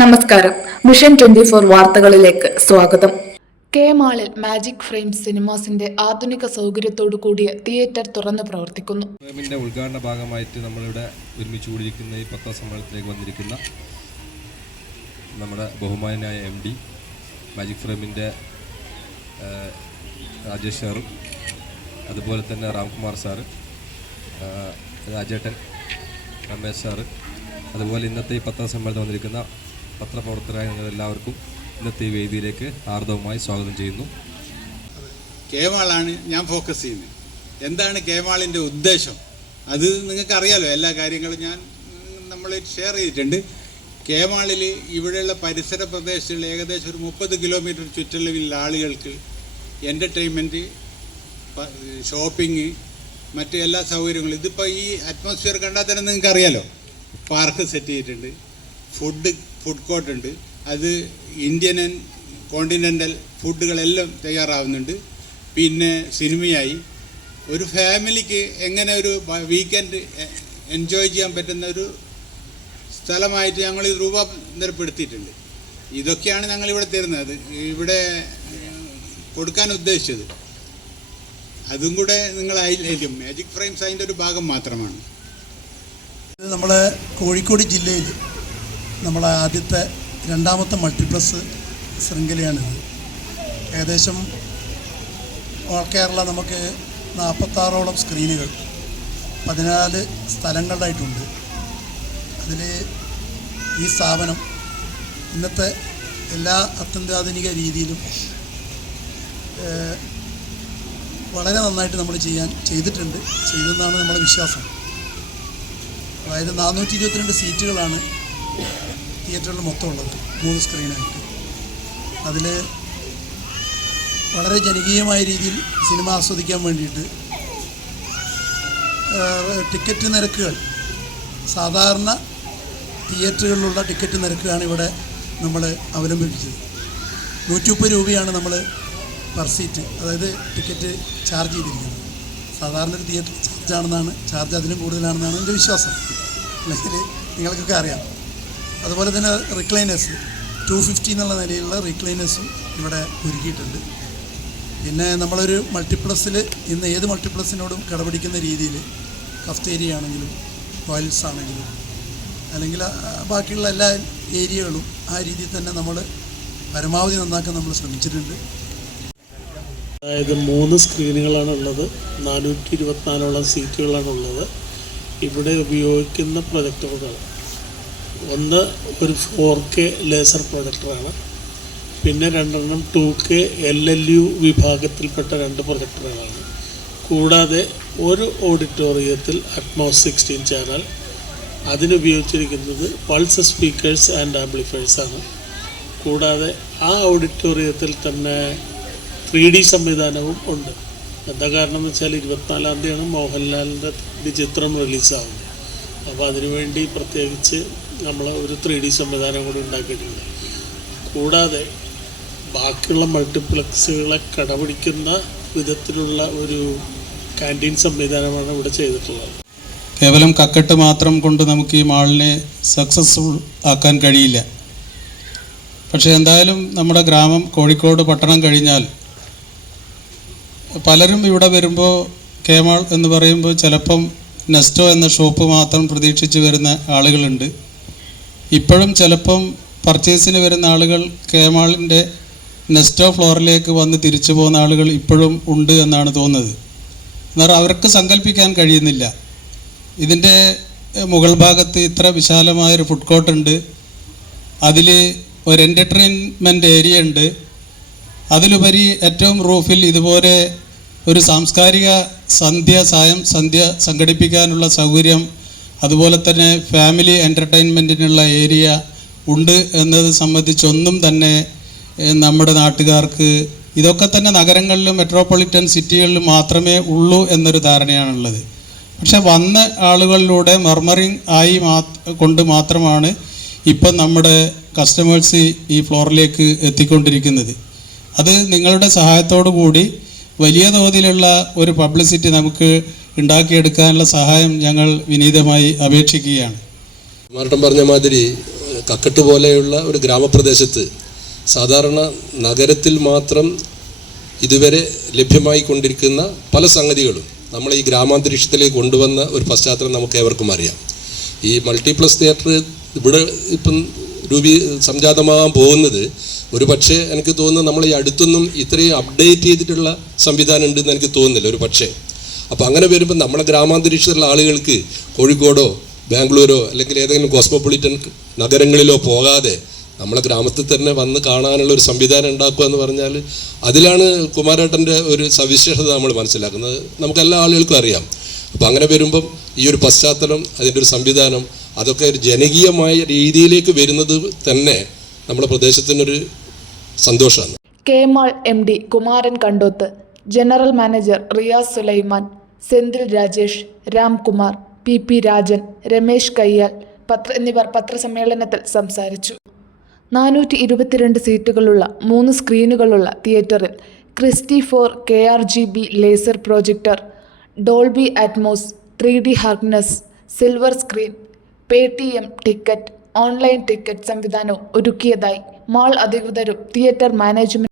നമസ്കാരം. Mission twenty four വാർത്തകളിലേക്ക് സ്വാഗതം. കെ മാളിൽ മാജിക് ഫ്രെയിം സിനിമാസിന്റെ ആധുനിക സൗകര്യത്തോടു കൂടിയ തിയേറ്റർ തുറന്നു പ്രവർത്തിക്കുന്നു. ഉദ്ഘാടന ഭാഗമായിട്ട് നമ്മളിവിടെ ഒരുമിച്ച് കൂടിയിരിക്കുന്ന ഈ പത്താം സമ്മേളനത്തിലേക്ക് വന്നിരിക്കുന്ന നമ്മുടെ ബഹുമാനായ എം ഡി മാജിക് ഫ്രെയിമിന്റെ രാജേഷ് സാറും അതുപോലെ തന്നെ രാംകുമാർ സാറ് രാജേട്ടൻ രമേശ് സാറ് അതുപോലെ ഇന്നത്തെ ഈ പത്താം സമ്മേളനം വന്നിരിക്കുന്ന പത്രപ്രവർത്തകരായ നിങ്ങളെല്ലാവർക്കും ഇന്നത്തെ വേദിയിലേക്ക് ആർദവമായി സ്വാഗതം ചെയ്യുന്നു. കേമാളാണ് ഞാൻ ഫോക്കസ് ചെയ്യുന്നത്. എന്താണ് കേമാളിന്റെ ഉദ്ദേശം? അത് നിങ്ങൾക്ക് അറിയാലോ എല്ലാ കാര്യങ്ങളും ഞാൻ നമ്മൾ ഷെയർ ചെയ്തിട്ടുണ്ട്. കേമാളിൽ ഇവിടെയുള്ള പരിസര പ്രദേശങ്ങളിൽ ഏകദേശം ഒരു മുപ്പത് കിലോമീറ്റർ ചുറ്റളവിലുള്ള ആളുകൾക്ക് എന്റർടൈൻമെന്റ് ഷോപ്പിംഗ് മറ്റ് എല്ലാ സൗകര്യങ്ങളും ഇതിപ്പോൾ ഈ അറ്റ്മോസ്ഫിയർ കണ്ടാൽ തന്നെ നിങ്ങൾക്ക് അറിയാലോ പാർക്ക് സെറ്റ് ചെയ്തിട്ടുണ്ട്. ഫുഡ് ഫുഡ് കോർട്ട് ഉണ്ട്. അത് ഇന്ത്യൻ ആൻഡ് കോണ്ടിനെന്റൽ ഫുഡുകളെല്ലാം തയ്യാറാവുന്നുണ്ട്. പിന്നെ സിനിമയായി. ഒരു ഫാമിലിക്ക് എങ്ങനെ ഒരു വീക്കെൻഡ് എൻജോയ് ചെയ്യാൻ പറ്റുന്ന ഒരു സ്ഥലമായിട്ട് ഞങ്ങൾ ഇത് രൂപാന്തരപ്പെടുത്തിയിട്ടുണ്ട് ഇതൊക്കെയാണ് ഞങ്ങൾ ഇവിടെ തരുന്നത്. ഇവിടെ കൊടുക്കാൻ ഉദ്ദേശിച്ചത്. അതും കൂടെ നിങ്ങൾ ആയിരിക്കും. മാജിക് ഫ്രെയിംസ് അതിന്റെ ഒരു ഭാഗം മാത്രമാണ്. നമ്മളെ കോഴിക്കോട് ജില്ലയിൽ നമ്മളെ ആദ്യത്തെ രണ്ടാമത്തെ മൾട്ടിപ്ലസ് ശൃംഖലയാണിത്. ഏകദേശം ഓൾ കേരള നമുക്ക് നാൽപ്പത്താറോളം സ്ക്രീനുകൾ പതിനാല് സ്ഥലങ്ങളിലായിട്ടുണ്ട് അതിൽ ഈ സ്ഥാപനം ഇന്നത്തെ എല്ലാ അത്യന്താധുനിക രീതിയിലും വളരെ നന്നായിട്ട് നമ്മൾ ചെയ്യാൻ ചെയ്തിട്ടുണ്ട്. ചെയ്തെന്നാണ് നമ്മുടെ വിശ്വാസം. അതായത് നാനൂറ്റി ഇരുപത്തിരണ്ട് സീറ്റുകളാണ് തിയേറ്ററിൽ മൊത്തം ഉള്ളത് മൂന്ന് സ്ക്രീനായിട്ട്. അതിൽ വളരെ ജനകീയമായ രീതിയിൽ സിനിമ ആസ്വദിക്കാൻ വേണ്ടിയിട്ട് ടിക്കറ്റ് നിരക്കുകൾ സാധാരണ തിയേറ്ററുകളിലുള്ള ടിക്കറ്റ് നിരക്കാണ് ഇവിടെ നമ്മൾ അവലംബിപ്പിച്ചത്. നൂറ്റി മുപ്പത് രൂപയാണ് നമ്മൾ പെർ സീറ്റ് അതായത് ടിക്കറ്റ് ചാർജ് ചെയ്തിരിക്കുന്നത്. സാധാരണ ഒരു തിയേറ്റർ ചാർജ് ആണെന്നാണ് ചാർജ് അതിലും കൂടുതലാണെന്നാണ് എന്റെ വിശ്വാസം. അല്ലെങ്കിൽ നിങ്ങൾക്കൊക്കെ അറിയാം. അതുപോലെ തന്നെ റിക്ലൈനേഴ്സ് ടു ഫിഫ്റ്റി എന്നുള്ള നിലയിലുള്ള റിക്ലൈനേഴ്സും ഇവിടെ ഒരുക്കിയിട്ടുണ്ട്. പിന്നെ നമ്മളൊരു മൾട്ടിപ്ലസിൽ ഇന്ന് ഏത് മൾട്ടിപ്ലസിനോടും കടപിടിക്കുന്ന രീതിയിൽ കഫ്തേരിയ ആണെങ്കിലും ടോയ്ലറ്റ്സ് ആണെങ്കിലും അല്ലെങ്കിൽ ബാക്കിയുള്ള എല്ലാ ഏരിയകളും ആ രീതിയിൽ തന്നെ നമ്മൾ പരമാവധി നന്നാക്കാൻ നമ്മൾ ശ്രമിച്ചിട്ടുണ്ട്. അതായത് മൂന്ന് സ്ക്രീനുകളാണ് ഉള്ളത്. നാനൂറ്റി ഇരുപത്തിനാലോളം സീറ്റുകളാണ് ഉള്ളത്. ഇവിടെ ഉപയോഗിക്കുന്ന പ്രൊജക്ടറുകൾ ഒന്ന് ഒരു ഫോർ കെ ലേസർ പ്രൊജക്ടറാണ്. പിന്നെ രണ്ടെണ്ണം two K L L U വിഭാഗത്തിൽപ്പെട്ട രണ്ട് പ്രൊജക്ടറുകളാണ്. കൂടാതെ ഒരു ഓഡിറ്റോറിയത്തിൽ അറ്റ്മോസ് സിക്സ്റ്റീൻ ചാനൽ. അതിനുപയോഗിച്ചിരിക്കുന്നത് പൾസ് സ്പീക്കേഴ്സ് ആൻഡ് ആംപ്ലിഫയേഴ്സാണ് കൂടാതെ ആ ഓഡിറ്റോറിയത്തിൽ തന്നെ ത്രീ ഡി സംവിധാനവും ഉണ്ട്. എന്താ കാരണം എന്ന് വെച്ചാൽ ഇരുപത്തിനാലാം തീയതിയാണ് മോഹൻലാലിന്റെ ചിത്രം റിലീസാവുന്നത്. അപ്പോൾ അതിനുവേണ്ടി പ്രത്യേകിച്ച് നമ്മൾ ഒരു ത്രീ ഡി സംവിധാനം കൂടി ഉണ്ടാക്കിയിട്ടുണ്ട്. കൂടാതെ ബാക്കിയുള്ള മൾട്ടിപ്ലക്സുകളെ കടപിടിക്കുന്ന വിധത്തിലുള്ള ഒരു ക്യാന്റീൻ സംവിധാനമാണ് ഇവിടെ ചെയ്തിട്ടുള്ളത്. കേവലം കക്കെട്ട് മാത്രം കൊണ്ട് നമുക്ക് ഈ മാളിനെ സക്സസ്ഫുൾ ആക്കാൻ കഴിയില്ല. പക്ഷേ എന്തായാലും നമ്മുടെ ഗ്രാമം കോഴിക്കോട് പട്ടണം കഴിഞ്ഞാൽ പലരും ഇവിടെ വരുമ്പോൾ കേമാൾ എന്ന് പറയുമ്പോൾ ചിലപ്പം നെസ്റ്റോ എന്ന ഷോപ്പ് മാത്രം പ്രതീക്ഷിച്ച് വരുന്ന ആളുകളുണ്ട്. ഇപ്പോഴും ചിലപ്പം പർച്ചേസിന് വരുന്ന ആളുകൾ കേമാളിന്റെ നെസ്റ്റോ ഫ്ലോറിലേക്ക് വന്ന് തിരിച്ചു പോകുന്ന ആളുകൾ ഇപ്പോഴും ഉണ്ട് എന്നാണ് തോന്നുന്നത്. എന്നാൽ അവർക്ക് സങ്കല്പിക്കാൻ കഴിയുന്നില്ല. ഇതിന്റെ മുകൾ ഭാഗത്ത് ഇത്ര വിശാലമായൊരു ഫുഡ് കോർട്ട് ഉണ്ട്. അതിൽ ഒരു എന്റർടൈൻമെന്റ് ഏരിയ ഉണ്ട്. അതിലുപരി ഏറ്റവും റൂഫിൽ ഇതുപോലെ ഒരു സാംസ്കാരിക സന്ധ്യ സായം സന്ധ്യ സംഘടിപ്പിക്കാനുള്ള സൗകര്യം അതുപോലെ തന്നെ ഫാമിലി എന്റർടൈൻമെന്റിനുള്ള ഏരിയ ഉണ്ട് എന്നത് സംബന്ധിച്ചൊന്നും തന്നെ നമ്മുടെ നാട്ടുകാർക്ക് ഇതൊക്കെ തന്നെ നഗരങ്ങളിലും മെട്രോപൊളിറ്റൻ സിറ്റികളിലും മാത്രമേ ഉള്ളൂ എന്നൊരു ധാരണയാണുള്ളത്. പക്ഷെ വന്ന ആളുകളിലൂടെ മർമറിങ് ആയി കൊണ്ട് മാത്രമാണ് ഇപ്പം നമ്മുടെ കസ്റ്റമേഴ്സ് ഈ ഫ്ലോറിലേക്ക് എത്തിക്കൊണ്ടിരിക്കുന്നത്. അത് നിങ്ങളുടെ സഹായത്തോടു കൂടി വലിയ തോതിലുള്ള ഒരു പബ്ലിസിറ്റി നമുക്ക് ഉണ്ടാക്കിയെടുക്കാനുള്ള സഹായം ഞങ്ങൾ വിനീതമായി അപേക്ഷിക്കുകയാണ്. മാർട്ടം പറഞ്ഞ മാതിരി കക്കട്ട് പോലെയുള്ള ഒരു ഗ്രാമപ്രദേശത്ത് സാധാരണ നഗരത്തിൽ മാത്രം ഇതുവരെ ലഭ്യമായി കൊണ്ടിരിക്കുന്ന പല സംഗതികളും നമ്മൾ ഈ ഗ്രാമാന്തരീക്ഷത്തിലേക്ക് കൊണ്ടുവന്ന ഒരു പശ്ചാത്തലം നമുക്ക് ഏവർക്കും അറിയാം. ഈ മൾട്ടിപ്ലസ് തിയേറ്റർ ഇവിടെ ഇപ്പം രൂപീ സംജാതമാകാൻ പോകുന്നത് ഒരു പക്ഷേ എനിക്ക് തോന്നുന്നു നമ്മൾ ഈ അടുത്തൊന്നും ഇത്രയും അപ്ഡേറ്റ് ചെയ്തിട്ടുള്ള സംവിധാനം ഉണ്ടെന്ന് എനിക്ക് തോന്നുന്നില്ല. ഒരു പക്ഷേ അപ്പോൾ അങ്ങനെ വരുമ്പോൾ നമ്മളെ ഗ്രാമാന്തരീക്ഷത്തിലുള്ള ആളുകൾക്ക് കോഴിക്കോടോ ബാംഗ്ലൂരോ അല്ലെങ്കിൽ ഏതെങ്കിലും കോസ്മോപൊളിറ്റൻ നഗരങ്ങളിലോ പോകാതെ നമ്മളെ ഗ്രാമത്തിൽ തന്നെ വന്ന് കാണാനുള്ള ഒരു സംവിധാനം ഉണ്ടാക്കുക എന്ന് പറഞ്ഞാൽ അതിലാണ് കുമാരേട്ടന്റെ ഒരു സവിശേഷത നമ്മൾ മനസ്സിലാക്കുന്നത്. നമുക്ക് എല്ലാ ആളുകൾക്കും അറിയാം. അപ്പോൾ അങ്ങനെ വരുമ്പം ഈ ഒരു പശ്ചാത്തലം അതിന്റെ ഒരു സംവിധാനം അതൊക്കെ ഒരു ജനകീയമായ രീതിയിലേക്ക് വരുന്നത് തന്നെ നമ്മുടെ പ്രദേശത്തിനൊരു സന്തോഷമാണ്. K M D Kumaran Kandoth general manager Riyas Sulaiman Senthil Rajesh Ramkumar P P Rajan Ramesh Kayyal Pathra എന്നിവർ പത്രസമ്മേളനത്തിൽ സംസാരിച്ചു. നാനൂറ്റി ഇരുപത്തിരണ്ട് സീറ്റുകളുള്ള മൂന്ന് സ്ക്രീനുകളുള്ള തിയേറ്ററിൽ Christie four K R G B laser projector Dolby Atmos three D Harkness silver screen Paytm ticket online ticket സംവിധാനവും ഒരുക്കിയതായി മാൾ അധികൃതരും തിയേറ്റർ മാനേജ്മെന്റ്